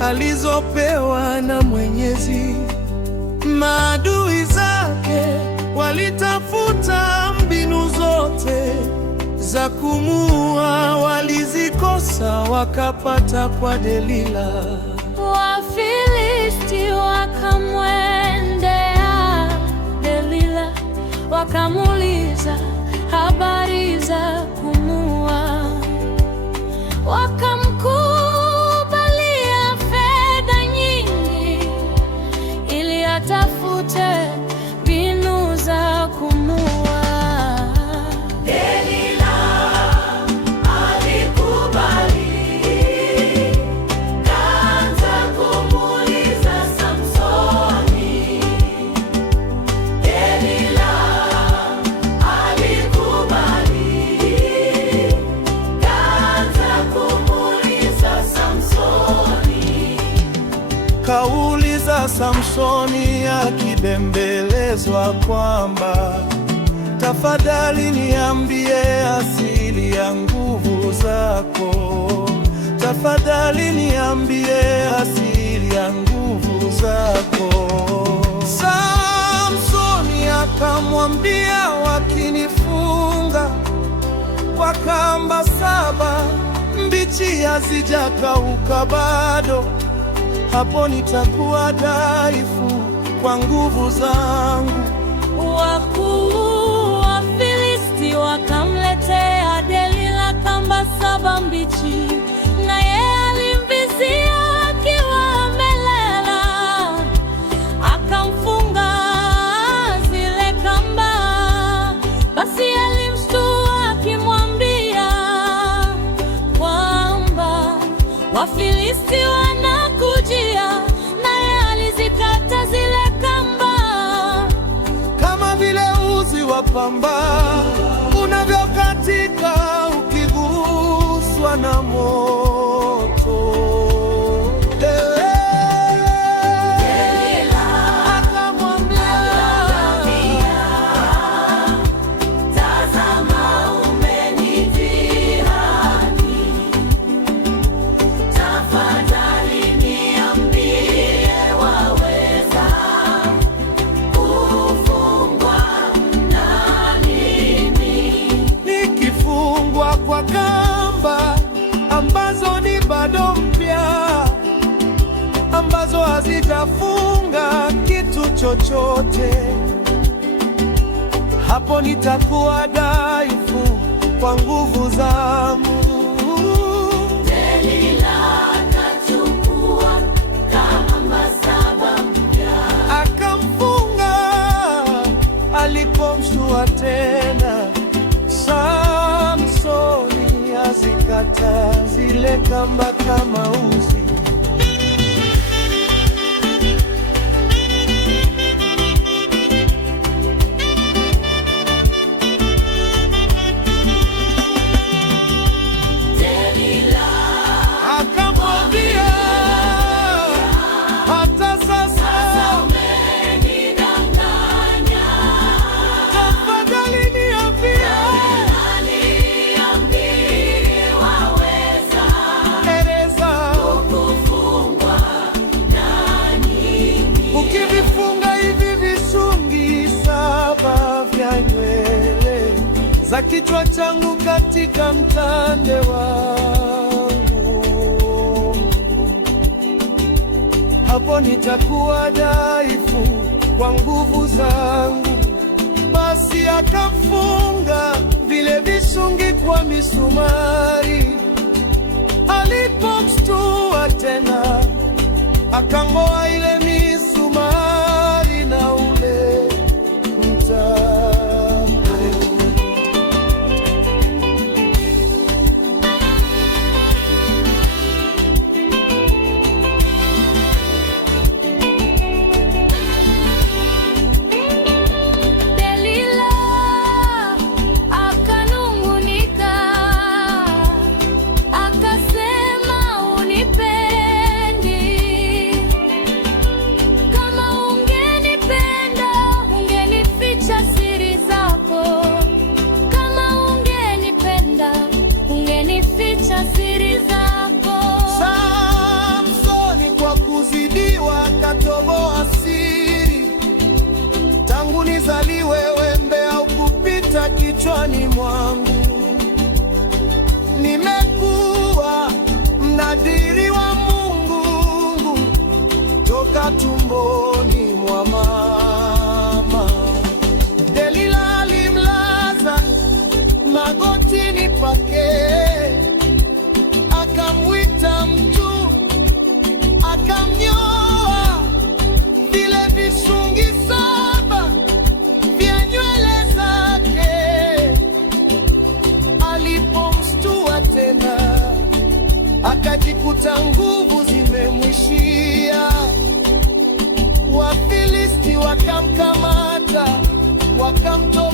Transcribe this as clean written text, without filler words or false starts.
alizopewa na Mwenyezi. Maadui zake walitafuta mbinu zote za kumuua, walizikosa wakapata kwa Delila. Wafilisti wakamwendea Delila, wakamuuliza habari za kumuua. Wakamkubalia fedha nyingi ili atafute mbinu za kumuua. Delila alikubali, kaanza kumuuliza Samsoni. Delila alikubali, kaanza kumuuliza Samsoni. Kauliza Samsoni akibembelezwa kwamba, tafadhali niambie asili ya nguvu zako, tafadhali niambie asili ya nguvu zako. Samsoni akamwambia, wakinifunga kwa kamba 7 mbichi hazijakauka bado, hapo nitakuwa dhaifu kwa nguvu zangu. Wakuu wa Filisti wakamletea Delila kamba 7 mbichi, naye alimvizia akiwa amelela, akamfunga zile kamba. Basi alimshtua akimwambia kwamba Wafilisti wanakujia, naye alizikata zile kamba kama vile uzi wa pamba unavyokatika ukiguswa na moto. Delila Akamwambia, tazama, umenidhihaki, tafadhali niambie, waweza kufungwa na nini? nikifungwa kwa kamba ambazo ni bado mpya, ambazo hazijafunga kitu chochote, hapo nitakuwa dhaifu kwa nguvu zangu. Delila akachukua kamba 7 mpya, Akamfunga, alipomshtua tena Samsoni azikata zile kamba kama uzi. Delila Akamwambia, hata sasa umenidanganya, tafadhali niambie, niambie, waweza eleza. kufungwa na nini? Ukivifunga hivi visungi 7 vya nywele za kichwa changu katika mtande wangu, hapo nitakuwa dhaifu kwa nguvu zangu. Basi akafunga vile visungi kwa misumari. Alipomshtua tena, akang'oa ile misumari na ule mtande. Delila akanung'unika, akasema, unipendi? kichwani mwangu. Nimekuwa mnadhiri wa Mungu toka tumboni mwa mama. Delila alimlaza magotini pake, akamwita mtu, akamnyoa vile vishungi 7 vya nywele zake. Alipomstua tena, akajikuta nguvu zimemwishia. Wafilisti wakamkamata, wakamtoa